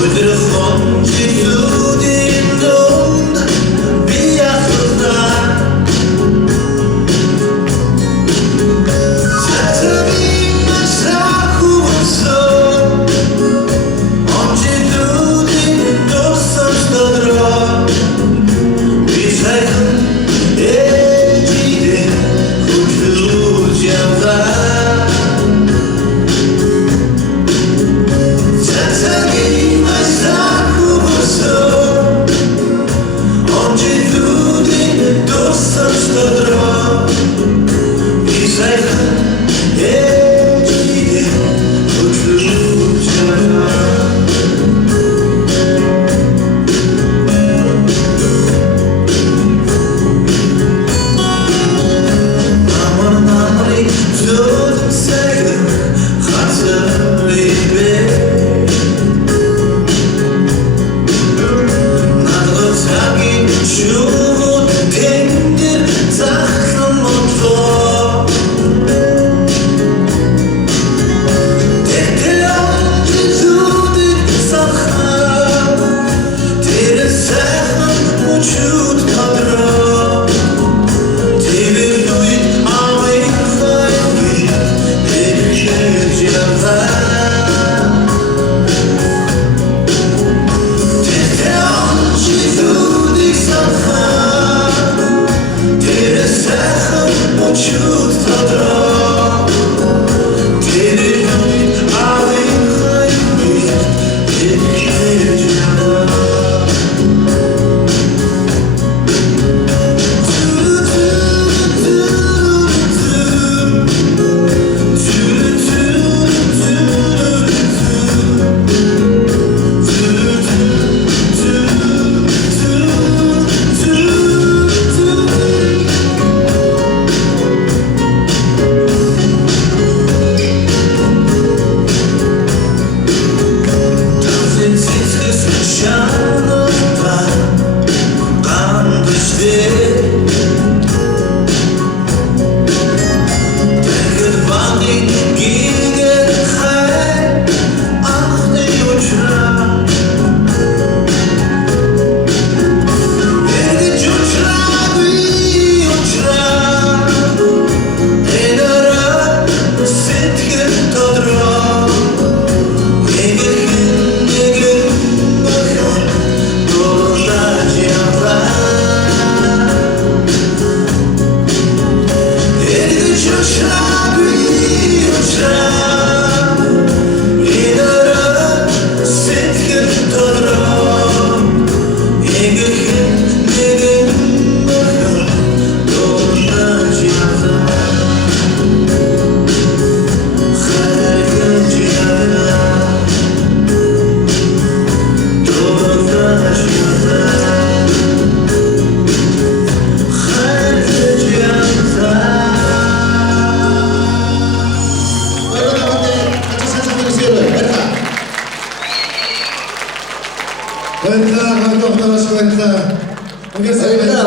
With the fun, you do the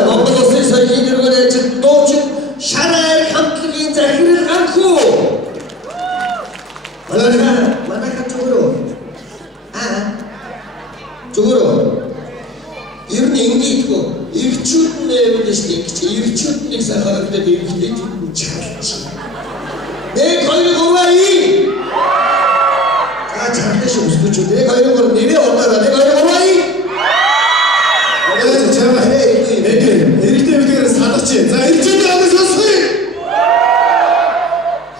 Монгол улсын соёлын иргэн ажил дуучин Шарай хамтлагийн захирал анхүү. Манайхан зүгөрөө. Ер нь ингэдэггүй. Ирчүүд нээвэл шүү дээ. Ирчүүд нэг сахартай дэрэгтэй чалч. Нэг хоёр гурваа. Чалтай шүү өсгөж үү. Нэг хоёр гурваа нэрээ удаа. Нэг хоёр гурваа. Эрэгтэй эмэгтэйгээр санаач. За ирчүүд амиг сонсгоё.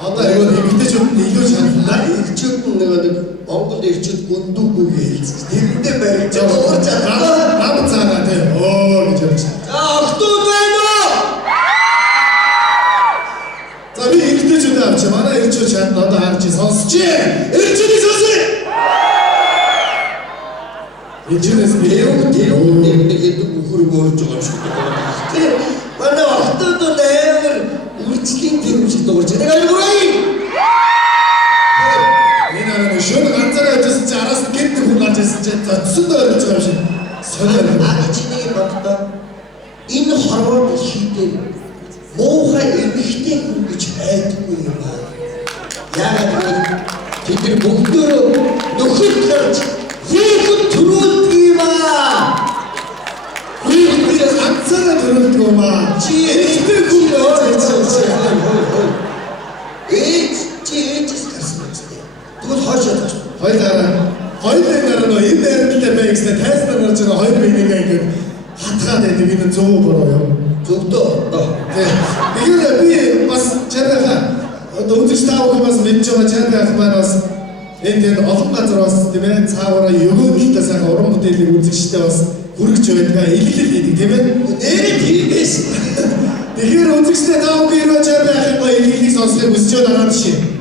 Одоо яг эмэгтэйчүүд нь илүү шанална. Ирчүүд нь нэг Монгол ирчүүд гүндүүгүй хэлцэж. Тэрэндээ барьж уурж ам цаана тэ. Оо гэж ярьж. За охтууд байна уу? За би эрэгтэйчүүд авч манай ирчүүд шатна одоо харж сонсч. Ирчүүдийг сонсгоё. Ирчүүдээс нэг хөрөг өөрж байгаа юм шиг байна. Тэр манай охтууд нээр үржлийн тэмцэл дуурж байгаа юм уу? Энэ шууд ганцаараа ажилласан чи араас нь гинт хүн гарч ирсэн чи цоцсон дөрөж байгаа юм шиг. Сонио. Чиний боддоо энэ хорвоо хийдэг муухай эмхтэй хүн гэж байдаггүй юм аа. Яагаад гэвэл тэд бүгдөө нөхөд гарч хийхэд төрүүлдэг юм аа. Хийхдээ ганцаараа төрүүлдэг юм аа. Чи эмхтэй хүн тэгвэл хоошоо таач. Хоёулаа нөө энэ байрталтай бай гэснээр тайзнаар гарч байгаа хоёр биенийг ингээд хатгаад байдаг энэ зөв буруу юм. Зөвдөө. Тэгэхээр би бас чанараа одоо үзэж таавах бас мэдж байгаа чанараа маань бас энэ олон газар бас тийм ээ цаагаараа өгөөд талаас сайхан уран бүтээлийг үзэгчтэй бас хүргэж байдаг илгэлэл хийдэг тийм ээ. Нэрээ тиймээс. Тэгэхээр үзэгчтэй таавах ирөө чанараа их гоё илгэлийг сонсохыг хүсэж байгаа шээ.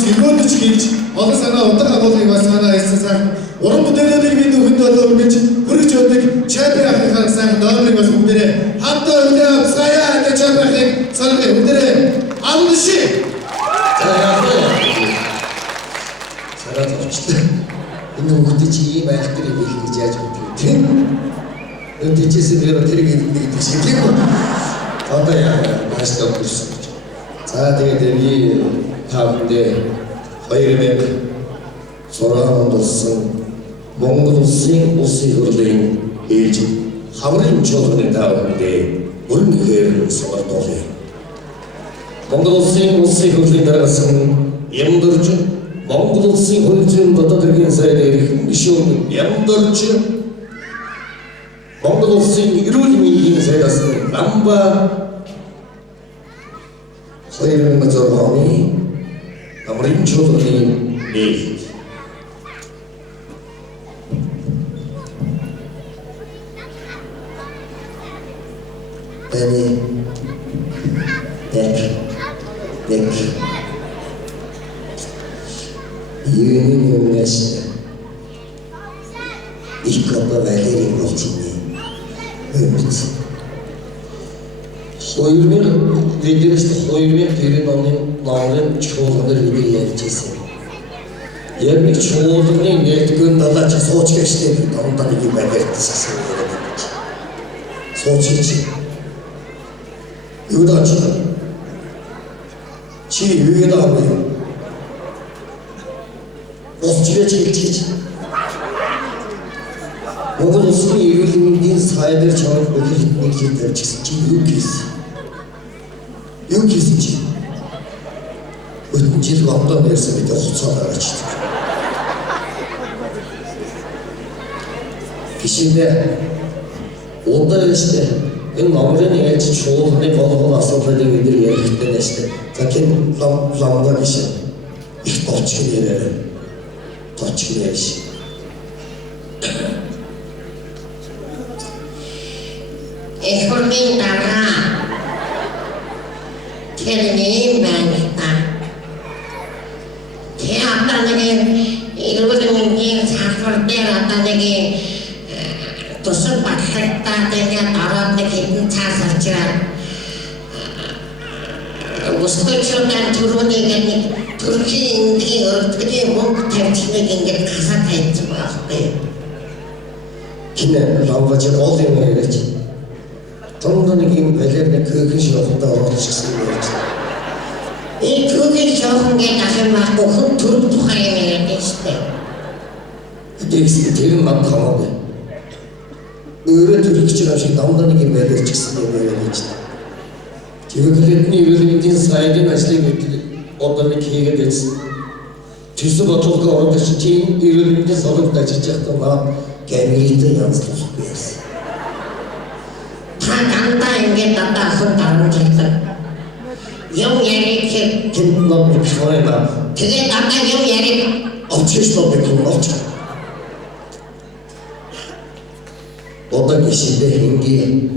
Сэгөөдөж хийж олон санаа удаг агуулгыг бас санаа хэлсэн уран бүтээлүүдийг бид нөхөд болов гэж хүргэж өгдөг чампион ахихаар сайн доорыг бас бүгдээрээ хамтаа үлээ сая гэж чампионыг санаа бүгдээрээ амдши. За яах вэ? Сараа төвчлээ. Энэ бүгд чи ийм айхтрыг хийж яаж бодчих тийм. Энэ тийчээс нэр тэрийг нэг тийч юм. Одоо яа маастер гэсэн. За тэгээд би тавдээ 2006 онд болсон Монгол улсын хурлын ээлжид хамрын чуулганы дааврын үнэхээр сонирхолтой. Монгол улсын хурлын дараасан Ямдорж Монгол улсын хурлын дотоод хэргийн сайд эрхэм гишүүн Ямдорж Монгол улсын эрүүл мэндийн сайдсан Ламба 2006 оны амрын чуулганы нээлт. Эни Дек Юнинес Икопа Валерий Волчини Өмц 2000 видеост 2001 оны номын чуулганаар бид ярьж ирсэн. Яг нэг чуулганы нэгтгэн далаач сууч гэжтэй дондоо нэг юм барьдсан юм. Сууч юу даач? Чи юу яадаг вэ? Босчгэж хэлчих. Монгол улсын эрүүл мэндийн сайдэр чавд бүхэл нэг зүйл тавьчихсан чи юу хийсэн? Юу хийсэн чи? Өтөн жил лондон ярьсан бид хуцаа гаргачихсан. Гişиндээ удаа штэ энэ номрын ялж чуулганы болгоно асуудлыг бид ярихдээ нэштэй. За хэн ламда гişэ их тоочг нэрээр тоочг нэрш. Эхөрний дараа тэрний байна. Театрын эрүүл мэндийн салбар дээр одоо нэг тусад багталтаа тэгээд ороод нэг хэдэн цаас авчираа өсгөчөндөө түрүүний нэг төрхийн энгийн өртгөлийн мөнгө тавьчихныг ингээд хасаад хайцсан байхгүй. Кинэ ламбач ол юм яриач. Тондоо нэг юм балер нэг хөөхийн шоунд оролцсон юм ярьж. Энэ хөөхийн шоунд гээд ахмаахгүй хүн төрөх тухай юм яриад штэ. Тэгсэн тэр манд хамаагүй. Өөрөө төрөх чинь ашиг дондоо нэг юм балер ч гэсэн юм яриад штэ. Тэвэглэдний эрүүл мэндийн сайдын ажлыг одоо нэг хийгээд байсан. Тэсэ бодлого ороод чинь эрүүл мэндийн салбарт ажиллаж байхдаа маа гэмрийтэй янзлах байсан. Та дандаа ингээд одоо ахын дарамж хийдэг. Юм ярих Хэн ном бичвэна. тэгээд дандаа юм ярих Авчиж ном бичвэна. Одоо гişиндээ хинги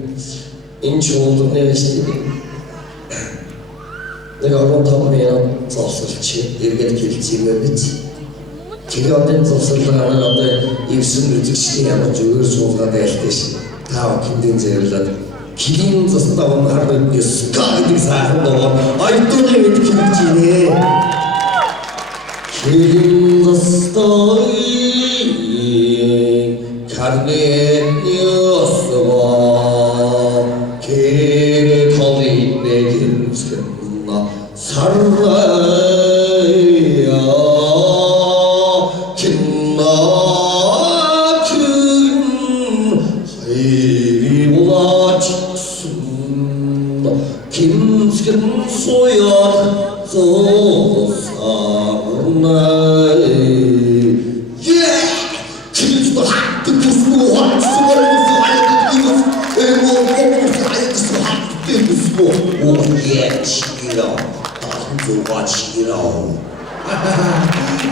энэ чуулганы ажлыг нэг 15 минут зогсолч эргээд хэлсэн юм биз. Тэгээ одоо зогсолтоор одоо ивсэн үзэгчдийн ямар зүгээр суулгаад байлтай шин. Та бүхэндээ зэрлээд килин застаа хардаг скайдик сайхан доо айтоны мэд хэлж ийнэ. Килин застаа карнениосва кэ толин нэгэнсгэн Saraya kinnatın hayri olacaksın kimsin soyar zosarnay kimsin hakkı kusmu hakkısı var mısın hakkısı hakkısı kusmu o geçiyor Зубачиро.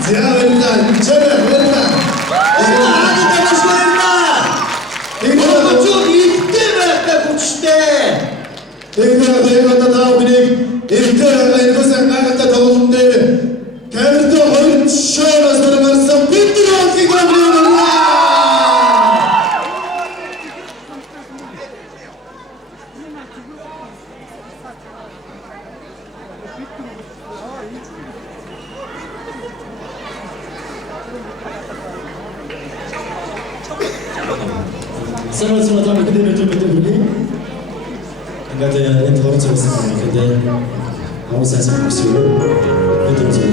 Зяавэлна, чавэлна. Ааги тамашгайна. Энэ чог итгэвэхтэй хүчтэй. Тэгээд таавник эрдэнэсэн агата тавуулна. Кэрдэ хоёр шоуас барсан битрохи гавраа. Sama-sama tabii ki de betul-betul enggak ada yang terus sama kita harus saya bersih betul-betul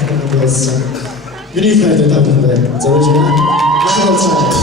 생각한 것은 유니크할 때 답인데 저러지만 아무것도 잘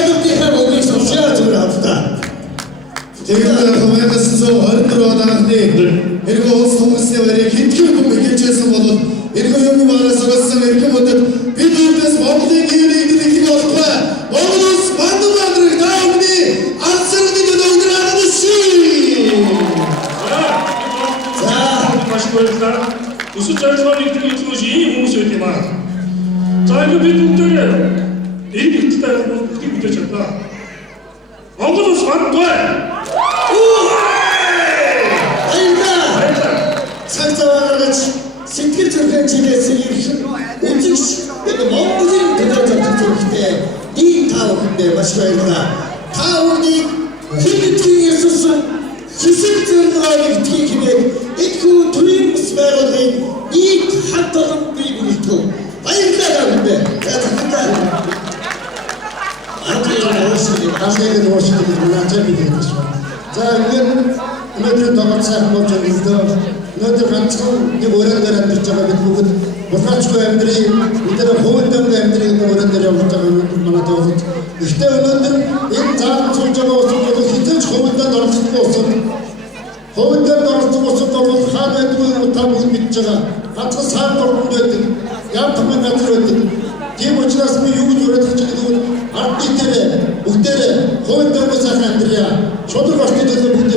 ядууны хаа өгөө сонсоо зүгээр авдаа. Тэгээд командасан 24 он анхны эргэн улс хүмүүсийн барийг хэдхэн хүн хэлжсэн бол эргэн юмны мараас угаасан эргэн модод бид үүнээс Монголын гэрийг нэгтгэх болохгүй. Монгол улс мандамадрыг даавны ансарны өндраад ший. За, маш баярлалаа. Өсөж ажиллагаа нэгтгэх хүмүүс ийм хүмүүс байт юм аа. За, ингэ бид бүгдээ энэ нэгттэй бүгдийг мэдээж чадлаа. Монгол улс мандгүй. Цаг цаваа гаргаж сэтгэл зүрхэн чигээс ирэх үзэгч бид Монголын төлөө зорчих хэрэгтэй. Ийм тав хүндээ маш баярлалаа. Та бүхнийг Христийн Есүс Хисэг зэрэг нэгтгэх хэмээн эдгүү төрийн ус байгуулгын нийт хамт олон бий бэлтгэв. Баярлалаа хүндээ. За цагтаа. Англи уушиг наач бидээс. За ингээд өнөөдөр тоглоцсон болж байгаа. Өнөөдөр ганцхан нэг өрөөнд дээр амьдарч байгаа бид бүгд бурханчгүй амьдрий. Бид нар хөвөлдөнд амьдрий гэдэг өрөөнд дээр явж байгаа өнөөдөр манай тоглолт. Гэхдээ өнөөдөр энэ цаан сууж байгаа ус бол хизээч хөвөлдөнд оролцохгүй ус. Хөвөлдөнд оролцох ус бол хаа байдгүй та бүхэн мэдж байгаа. Ганцхан сар дургунд байдаг. Яв таман газар байдаг. Тийм учраас би юу гэж уриалгах гэж байгаа вэ? Ард нийтээр бүгдээр хөвөлдөнд сайхан амьдрия. Шудраг орчны төлөө бүгд